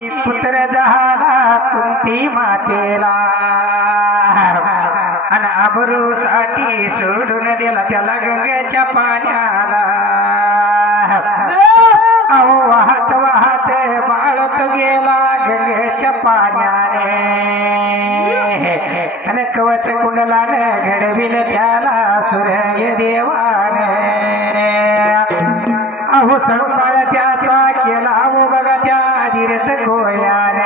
पुत्र जहाला कुंती मातेला अन आबरूसाठी सोडून दिला त्याला गंगेच्या पाण्याला। अहो वाहत वाहत बाळत गेला गंगेच्या पाण्याने अन कवच कुंडलाने घडविल त्याला सूर्य देवाने। अहो संसार त्याचा केला हो बघा त्या धीरत गोळ्याने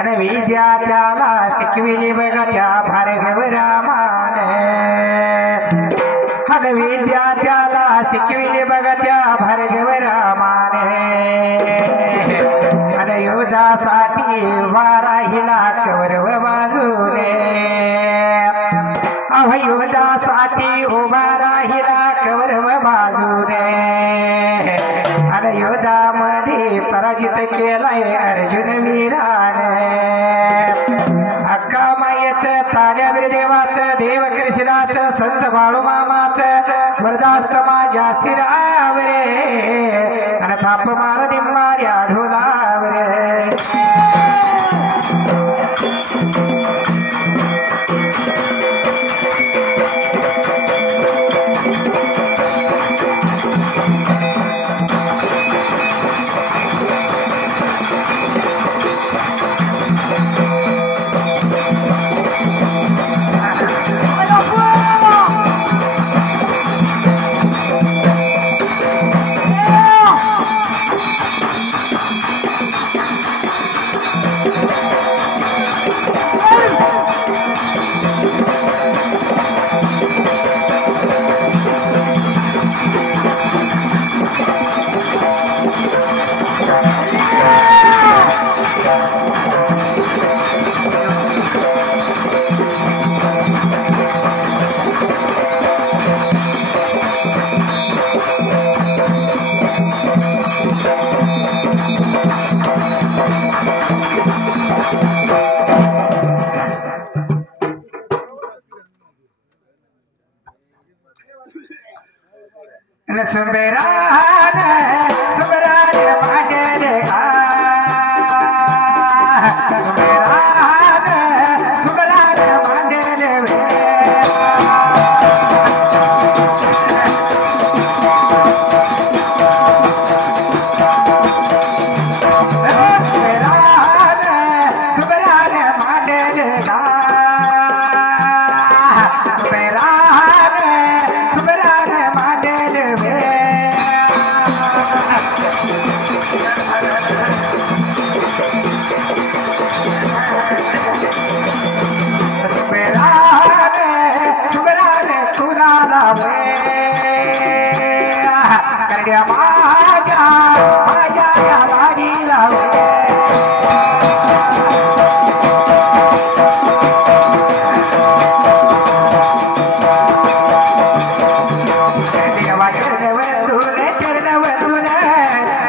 अन विद्या त्याला शिकविली बघा त्या भार्गव रामाने। अन विद्या त्याला शिकविली बघा त्या भार्गव रामाने। अन युद्धासाठी वाराहिला कौरव बाजूने। अहो युद्धासाठी उभा राहिला कौरव बाजूने। अन युद्धामध्ये पराजित केलाय अर्जुन वीराने। अक्का मायेचं ताण्यावीर देवाचं देव कृष्णाचं संत बाळूमामाचं वरदास्त माझ्या शिरावरे अन थाप मार दिंबाऱ्या ढोलावरे। सुबेरान सुबरान मांडलेगा सुबेरान सुबरान मांडलेवे। सुबेरान सुबरान मांडलेगा सुबेरान सुबरान मांडलेवे। करड्या माझ्या माझ्या या वाडीला देवा चरण वंदून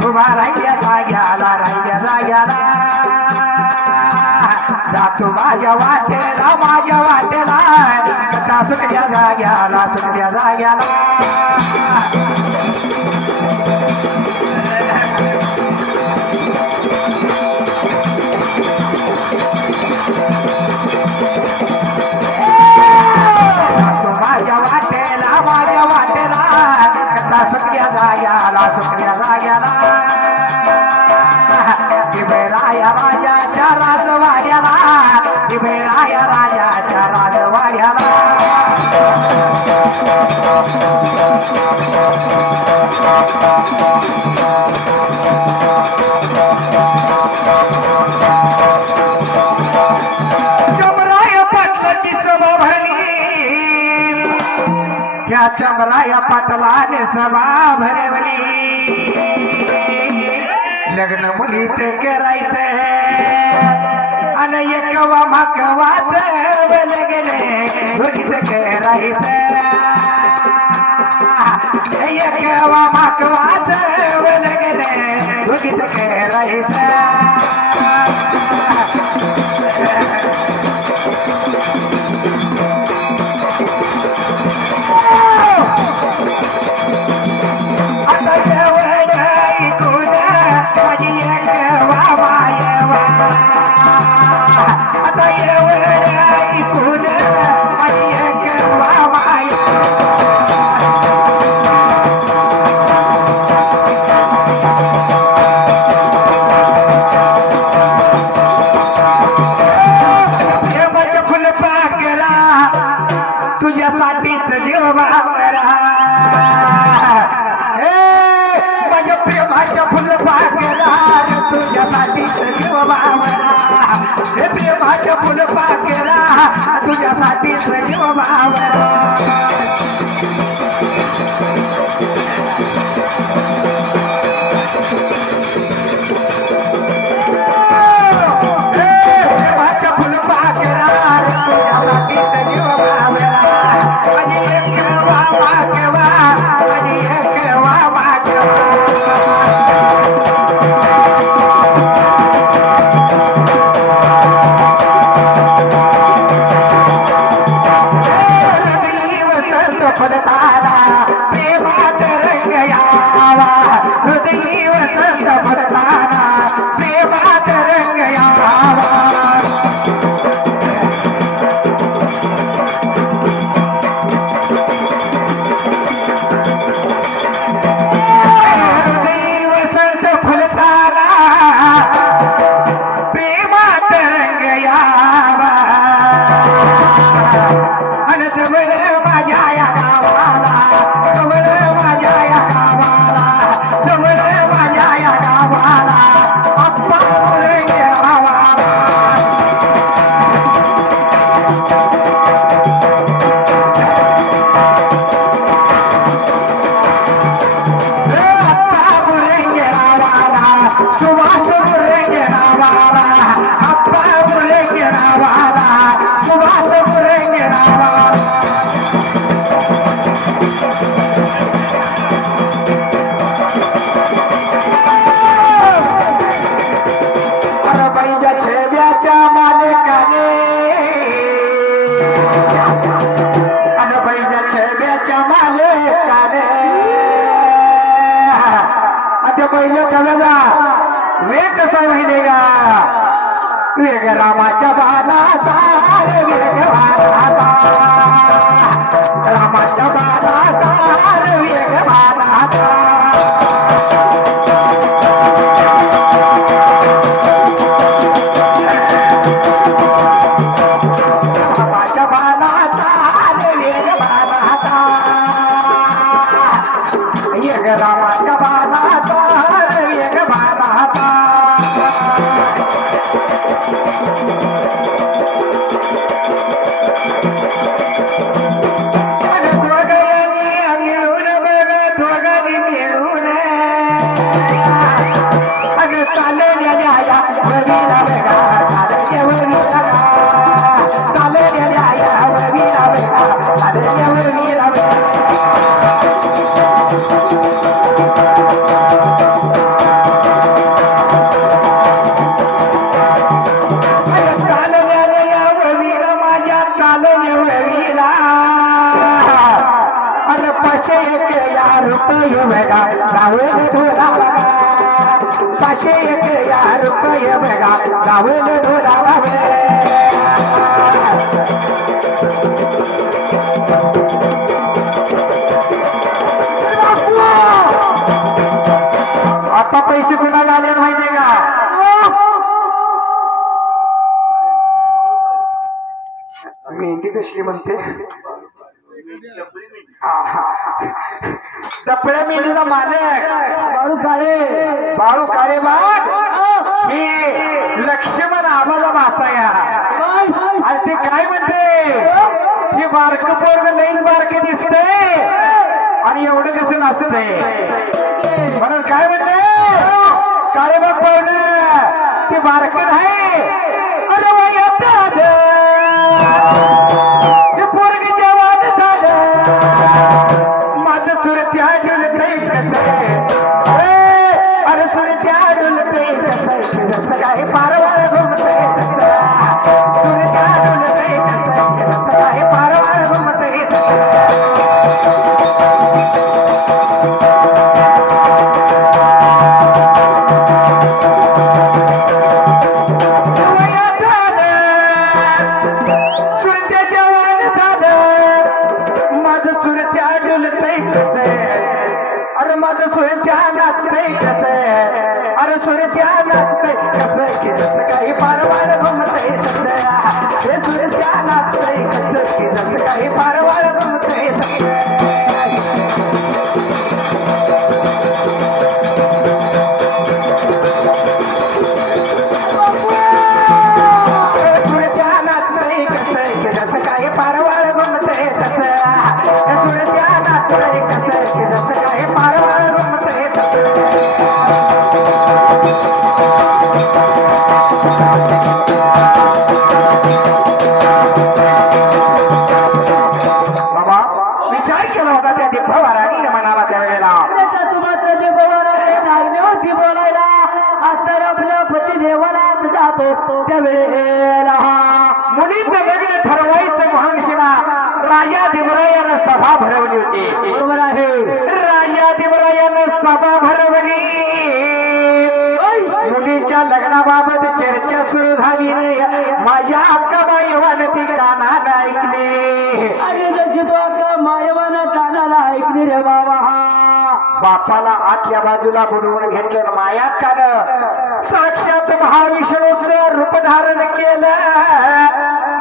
उभा राहिल्या जाग्याला राहिल्या जाग्याला। जातो माझ्या वाटेला कथा सुटल्या जाग्याला सुटल्या जाग्याला। माझ्या वाटेला कथा सुटल्या जाग्याला सुटल्या जाग्याला। राया राजाच्या राजवाड्याला राया राजाच्या राजवाड्याला। चमराया पाटलाची सभा भरली या चमराया पाटलाने सभा भरवली। लग्न मुलीचे करायचे अन एकवा माकवाचं लग्न दोघीचं करायचं। एकवा माकवाचं लग्न दोघीचं करायचं। आता जवळ ऐकून माझी केला तुझ्यासाठीच जीव बावला हे प्रेमाच्या फुलपा केला तुझ्यासाठीच जीव बावला वेग रामाच्या बाणाचा वेग बाणाचा रामाच्या बाणाचा वेग बाणाचा रामाच्या बाणाचा वेग बाणाचा वेग रामाच्या बाणाचा वेग बाणाचा आता पैसे कुणाला आले माहितीये का मेहंदी कशी म्हणते टपळ्या मेहंदीचा मालक बाळू काळे बाग हे लक्ष्मण आम्हाला वाचाया आणि ते काय म्हणते हे बारक पोरग लईच बारक दिसतंय आणि एवढं कसं नाचतंय म्हणून काय म्हणते काळे बाग पाहुण ते बारक नाही अरे वयात हे पोरग जेवण झालं माझं सुरत्या डुलतंय कसं अरे सुरत्या डुलतंय कसं जसं काय पारवाळ घुमतंय तसं सुरत्या डुलतंय कसं जसं काय पारवाळ घुमतंय देवालयात जातो त्यावेळेला मुलीचं लग्न ठरवायचं म्हणून शिना राजा दिमरायानं सभा भरवली होती. बरोबर आहे. राजा दिमरायानं सभा भरवली. मुलीच्या लग्नाबाबत चर्चा सुरू झाली. माझ्या अक्काबाईवानं ती कानानं ऐकली. आणि जशी तो अक्का मायवानं कानाला ऐकली रे बाबा. बापाला आतल्या बाजूला बुडवून घेतलं. मायाकानं साक्षात महाविष्णूचं रूप धारण केलं.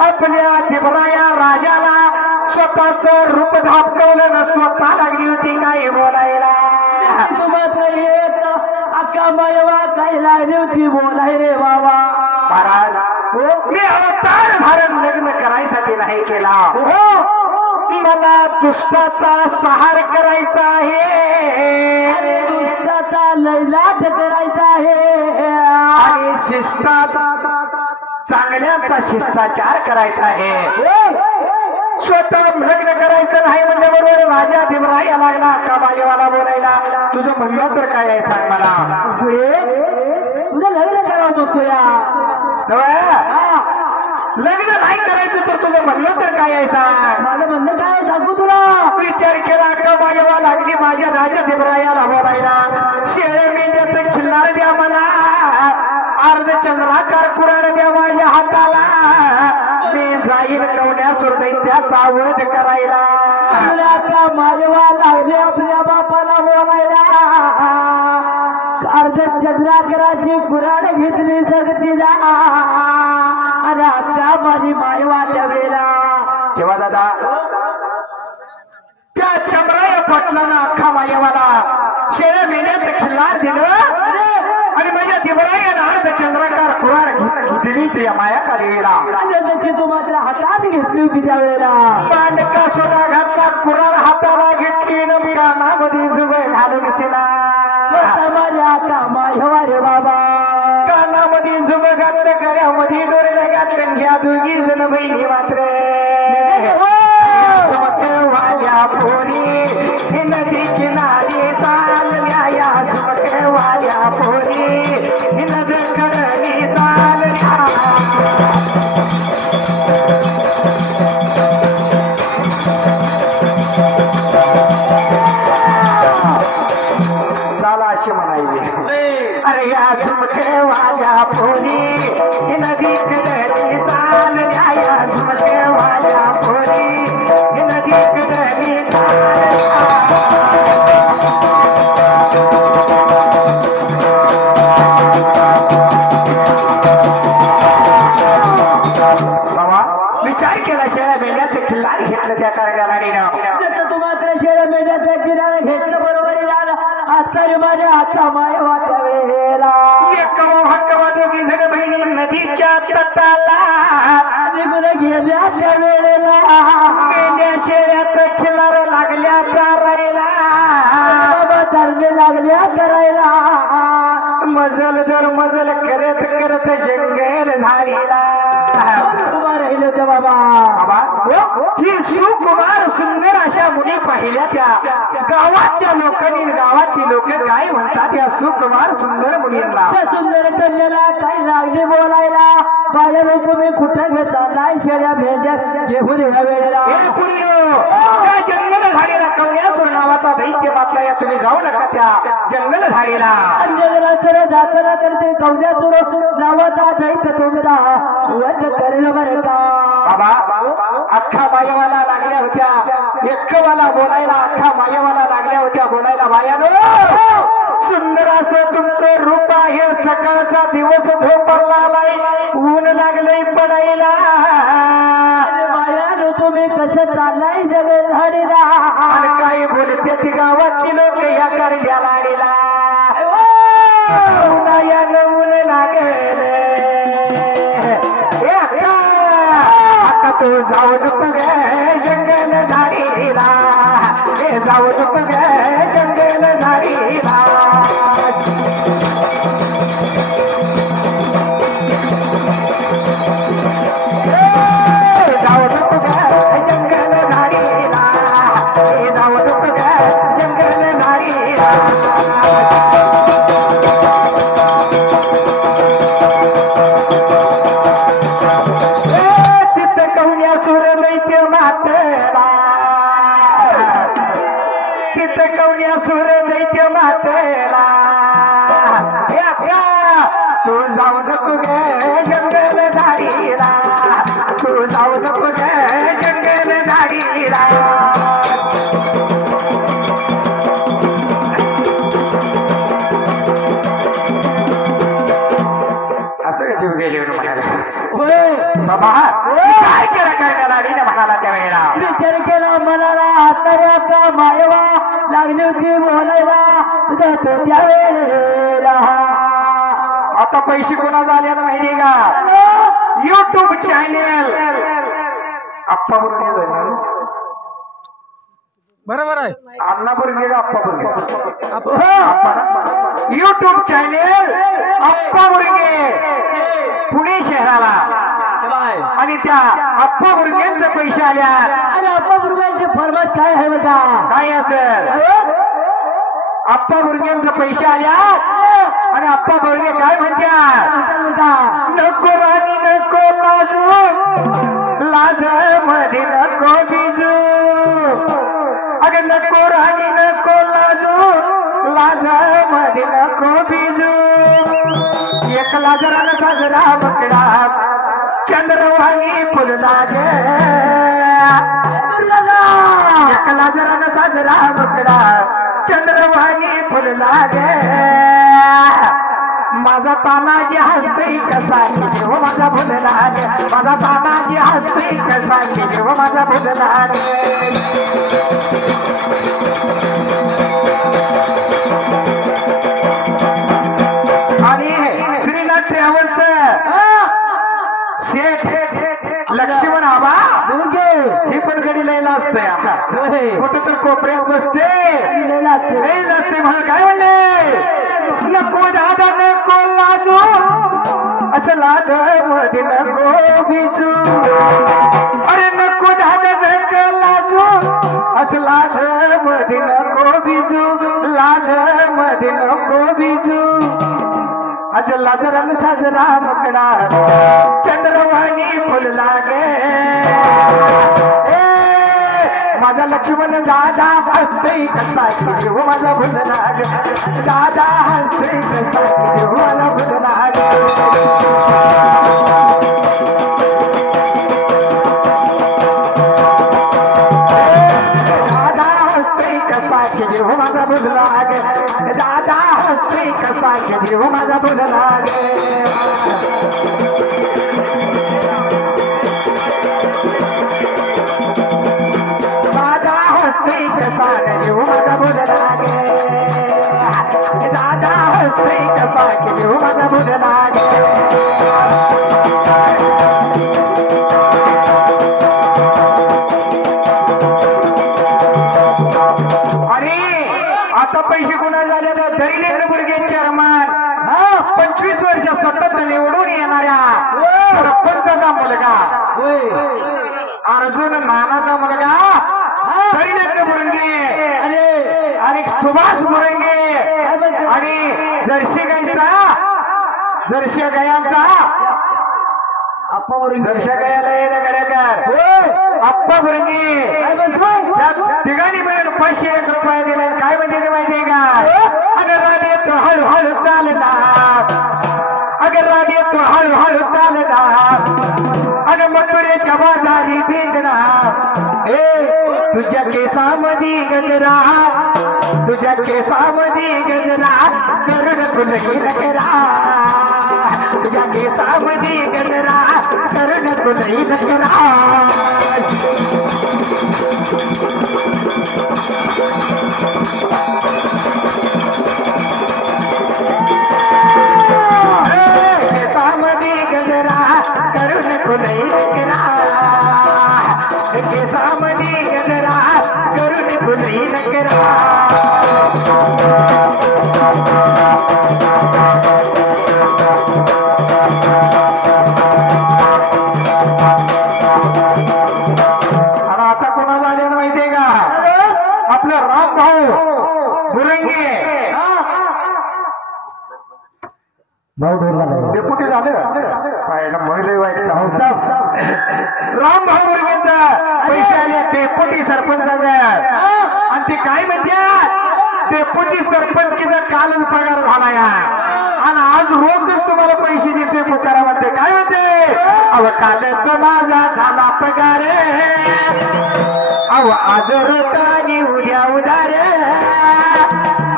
आपल्या दिमराया राजाला स्वतःच रूप धापकवलं न स्वतः लागली होती काय बोलायला. मात्र एक अक्का मायवा काय लागली होती बोलाय रे बाबा. महाराज मी अवतार धारण लग्न करायसाठी नाही केला. मला दुष्टाचा सहार करायचा आहे. दुष्टाचा लैलाट करायचा आहे. आणि शिष्टात चांगल्याचा शिष्टाचार करायचा आहे. स्वतः लग्न करायचं नाही म्हणजे बरोबर राजा दिमराया लागला अक्काबाईवाला बोलायला. तुझं म्हणणं तर काय आहे सांग मला. तुझं लग्न करावं बघतो या. लग्न नाही करायचं तर तुझं म्हणणं तर काय आहे सांग. माझं म्हणणं काय सांगू तुला. विचार केला अक्काबाईवा लागली माझ्या राजा दिमरायाला बोलायला. शेळे मेंढ्याचं खिल्लार द्या मला. अर्ध चंद्राकार कुराड द्या माझ्या हाताला. मी जाईल कवड्या सुरदैत्याचा वध करायला. अक्का मायवा लागले आपल्या बापाला बोलायला. अर्ध चंद्राकराची कुराड घेतली जगतीला. आणि अक्का माझी मायवा त्या वेळेला जेव्हा दादा त्या चंद्राया पटलानं अख्खा मायवाला शेळ्या मेंढ्याचं खिल्लार दिलं. आणि माझ्या दिमरायानं अर्ध चंद्राकार कुराड दिली त्या मायाका देवीला. त्याची तू मात्र हातात घेतली होती त्यावेळेला. पांडका सोडा घातला कुराड हाताला घेतली. कानामध्ये जुबे घालून सिला. आता मायवा रे बाबा. कानामध्ये जुब घातलं. गळ्यामध्ये डोरलं घातलं. ह्या दोघी जण बहिणी मात्र वाल्या पोरी नदी किनारी चालल्या. या वाल्या पोरी नदी कडली चालल्या. झाला अशी म्हणायली. अरे या झुमके वाल्या पोरी नदी कडली चालल्या. या झुमके वाल्या पोरी नदी कडली चालल्या. विचार केला शेळ्या मेंढ्याचे खिल्लार घेतलं त्या कारणाला. तू मात्र शेळ्या मेंढ्याचा किनारा घेतलं बरोबर. आता माझ्या आता मायवा त्या वेळेला हक्कवा दोघी जण बहिणी नदीच्या तटाला गेल्या त्या वेळेला. मेंढ्या शेळ्याचं खिल्लार लागल्या चारायला. बाबा चालले लागल्या करायला. मजल दर मजल करत करत जंगल झाडीला उभा राहिलं त्या बाबा. ही सुकुमार सुंदर अशा मुली पाहिल्या. त्या गावातल्या लोकांनी गावातली लोक काय म्हणतात या सुकुमार सुंदर मुलींना. त्या सुंदर कन्याला काही लागले बोलायला. बाहेर तुम्ही कुठे घेता नाही शेळ्या भेंड्या घेऊन ह्या वेळेला. त्या जंगल झाडीला कवड्यासूर नावाचा दैत्य बातला. या तुम्ही जाऊ नका त्या जंगल झाडीला. जंगलात जाताना तर ते कवड्यासूर नावाचा दैत्य तुमचा वध करणं बरं का. बाबा अख्खा मायवाला लागल्या होत्या. एकवाला बोलायला अख्खा मायवाला लागल्या होत्या बोलायला. बायानो सुंदर असं तुमचं रूप आहे. सकाळचा दिवस धोपरला आलाय. ऊन लागलंय पडायला. बायानो तुम्ही कसं चाललाय जंगल झाडीला. आणि काही बोलते ती गावातली लोक या करल्या लाडीला. उन्हाळ्यानं ऊन लागल. आता तू जाऊ नको ग जंगल झाडीला. जाऊ नको ग जंगल झाडीला. जाऊ नको ग जंगल झाडीला. जाऊ नको ग जंगल झाडीला. तू जाऊ नको गे जंगल झाडीला तू जाऊ नको गे जंगल झाडीला असं जीव गेले म्हणाला बाबा काय केलं काय लाडीने म्हणाला त्या वेळेला विचार केला मनाला हाताऱ्या का मायवा लागली होती बोलायला जातो त्या वेळेला आता पैसे कोणाचा आले माहितीये का युट्यूब चॅनेल आप्पा बरोबर बरोबर आहे अण्णा बरोबर आप्पा बरोबर युट्यूब चॅनेल आप्पा बरोबर पुणे शहराला आणि त्या आप्पा बरोबरचे पैसे आल्या आणि आप्पा बरोबरचे फरमास काय आहे बघा काय असेल आप्पा बरोबरचे पैसे आल्या आणि आप्पा बरोबर काय म्हणत्या नको राणी नको लाजू लाज मध्ये नको बिजू अगं नको राणी नको लाजू लाज मध्ये नको बिजू एक लाजरानं साजरा बकडा चंद्रवाणी फुलला गे एक लाजरानं साजरा बकडा चंद्रवाणी फुलला गे माझा तानाजी हसतोय कसा की जेव माझा फुलला गे माझा तानाजी हसतोय कसा की जेव माझा फुलला गे आणि श्रीनाथ ट्रॅव्हल्स शेठ लक्ष्मण आबा ही पण गडी लयला असते कुठं तर कोपऱ्यात बसते लय नसते म्हणून काय म्हणले नको दादा नको लाजू असं लाज मध्ये नको बिजू अरे नको दादा नको लाजू असं लाज मध्ये नको बिजू लाज मध्ये नको बिजू आज लाजरान साजरा मकडा चंद्रवाणी फुलला गे माझा लक्ष्मण दादा हसतोय कसा की जीव माझा फुलला गे दादा हसतोय कसा की जीव माझा फुलला गे दादा हसतोय कसा की जीव माझा फुलला गे दादा हसतोय कसा की जीव माझा फुलला गे दादा हसतोय कसा जीव माझा फुलला गे दादा हसतोय कसा की जीव माझा फुलला गे आता पैसे कोणा झाले तर दैलेंद्र बुर्गे चेअरमन 25 वर्ष सतत निवडून येणाऱ्या सरपंचाचा मुलगा अर्जुन नानाचा मुलगा दैलेंद्र बुर्गे आणि सुभाष बुरंगे आणि जर्सी गायांचा जर्शा गायाला येणं गड्याकर आप्पा बुरंगे तिघांनी मिळून 501 रुपये दिले काय म्हणते माहितीये का अगर राधे तू हळूहळू चालणार अगर राधे तू हळूहळू चालणार अगं मथुरेच्या बाजारी भेटणार तुझ्या केसामध्ये गजरा तुझ्या केसामध्ये गजरा करण कुलही नकरा तुझ्या केसामध्ये गजरा करण कुलही नकरा केसामध्ये गजरा करण कुलही नकरा केसामध्ये गजरा करण कुलही नकरा आपलं राम भाऊ बुरंगे डेप्युटी झाले महिला वाईट राम भाऊ बुरंगेचा पैसे आले डेप्युटी सरपंचाचा आणि ते काय म्हणतात डेप्युटी सरपंचकीचा कालच पगार झाला या आणि आज रोजच तुम्हाला पैसे देते पुकारामध्ये काय म्हणते अव कालच माझा झाला पगार अव आज रोटाने उद्या उदार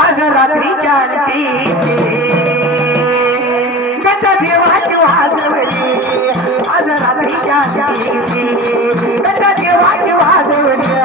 आज रात्रीच्या अंतीची गटा देवाची वाजवली आज रात्रीच्या अंतीची गटा देवाची वाजवली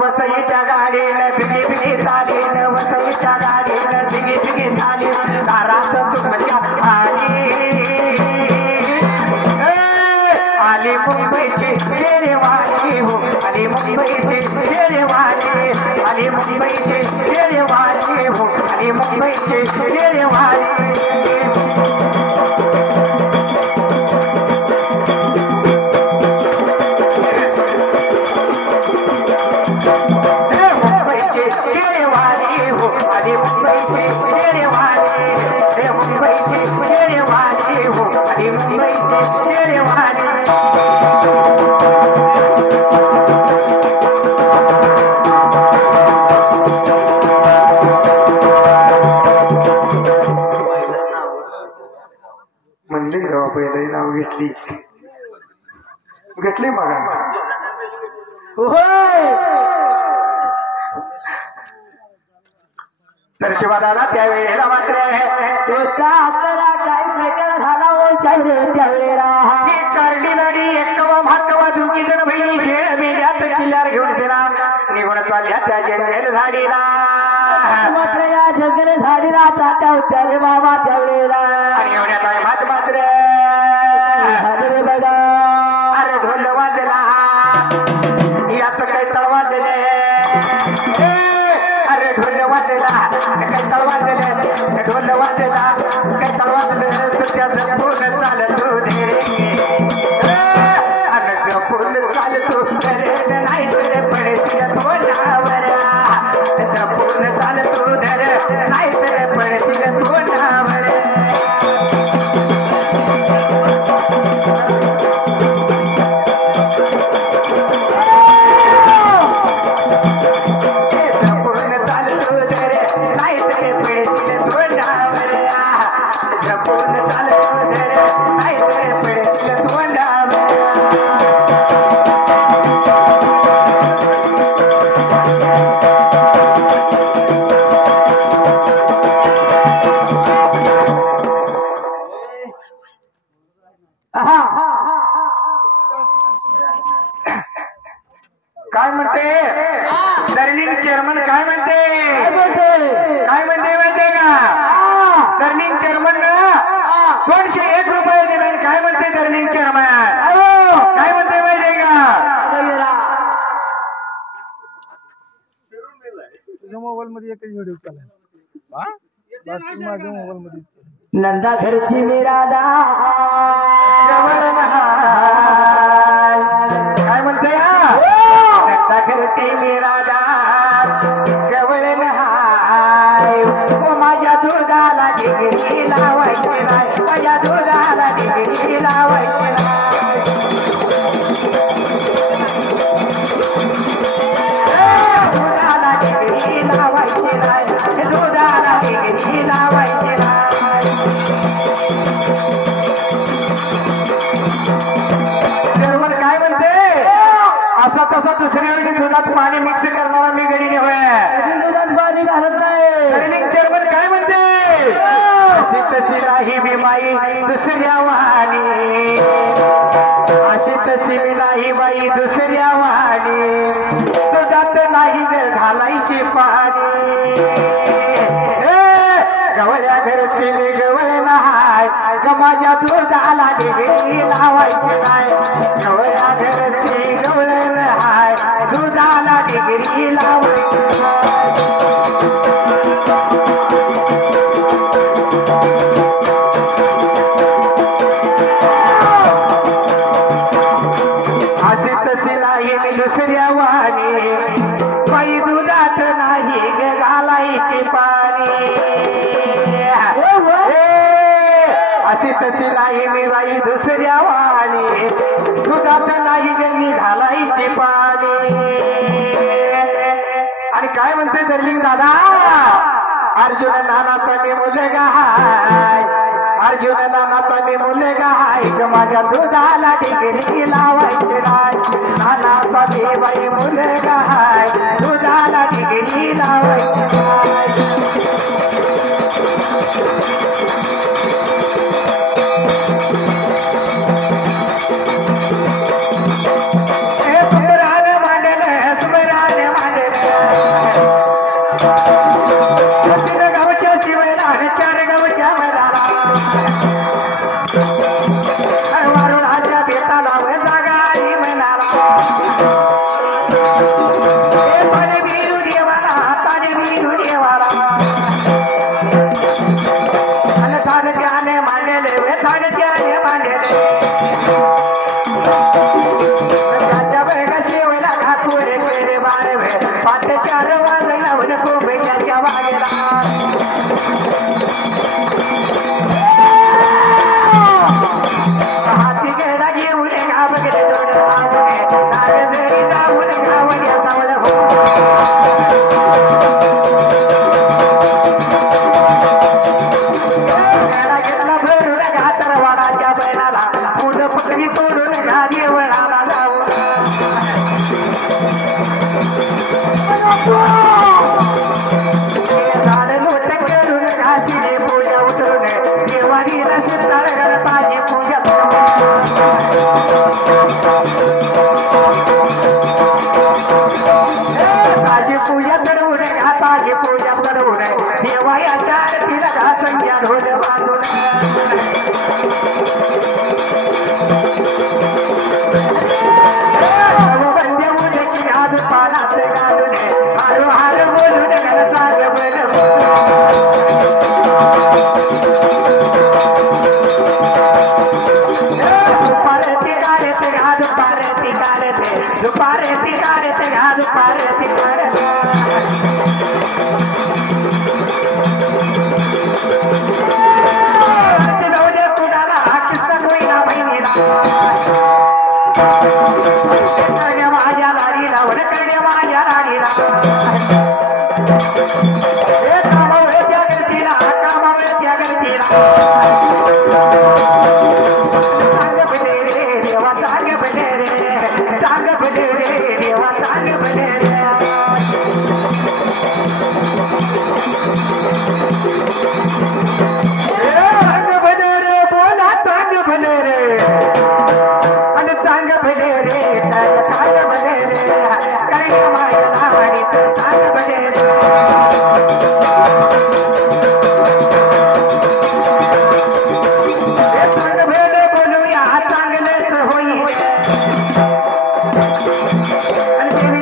वसईच्या गाडीला भिगी भिगी चालीन वसईच्या गाडीला भिगी भिगी चालीन दारात तुमच्या आली मुंबईची रेवाली हो आली मुंबईची रेवाली आली मुंबईची रेवाली हो आली मुंबईची रेवाली घेतली मग तर शिवादादा त्यावेळेला मात्र काही प्रकार झाला त्यावेळेला कार्डी नाडी एकवा भाकवा दुखी जण बहिणी शेळ मेल्याच किल्ल्यावर घेऊन सेना निघून चालल्या त्या जंगल झाडीला मात्र या जंगल झाडीला तात्या त्यावे बाबा त्यावेळेला आणि एवढ्या टायमात मात्र बघा अरे ढोल वाजला याच काही तळ वाजले अरे ढोल वाजला काही तळ वाजले ढोल वाजला काही तळ वाजले त्याचं पूर्ण चालतो रे अरे जपून चालतो रे नाही तर पडशील तोंडावर जपून चालतो धर नाही तर पडशील तोंडावर काय म्हणते दर्लिंग चेअरमन काय म्हणते माहितीये का दर्लिंग चेअरमन 201 रुपये दिले काय म्हणते दर्लिंग चेअरमन काय म्हणते माहितीये का तुझ्या मोबाईल मध्ये एकच व्हिडिओ केला माझ्या मोबाईल मध्ये नंदा घरची मिरादा काय म्हणते नंदा घरची मिरादा जवळ नहाय माझ्या दुधाला डिग्री लावायची नाही माझ्या दुधाला डिग्री लावायची नाही दुधाला डिग्री लावायची नाही दुधाला डिग्री लावायची नाही काय म्हणते असा दुधात पाणी मिक्स करणारा मी गडी होय दुधात पाणी घालत नाही ट्रेनिंग चेअरमन काय म्हणते अशी तशी नाही मी बाई दुसऱ्या वाणी अशी तशी मी नाही बाई दुसऱ्या वाणी दुधात नाही घालायची पाणी गवळ्या घरची मी गवळ नाही ग माझ्या दुधाला डिग्री लावायची नाही गवळ्या घरची गवळ नाही दुधाला डिग्री लावायची अशी तशी नाही मी दुसऱ्या वाणी बाई दुधात नाही ग घालायची पाणी अशी तशी नाही मी बाई दुसऱ्या वाणी दुधात नाही ग मी घालायची पाणी आणि काय म्हणते दर्लिंग दादा अर्जुन नानाचा मी मुलगा हाय अर्जुन नानाचा मी मुलगा हाय ग माझ्या दुधाला डिग्री लावायची नाही नानाचा मी बाई मुलगा हाय दुधाला डिग्री लावायची नाही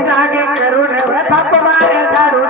जागे करून थाप मारे झाडून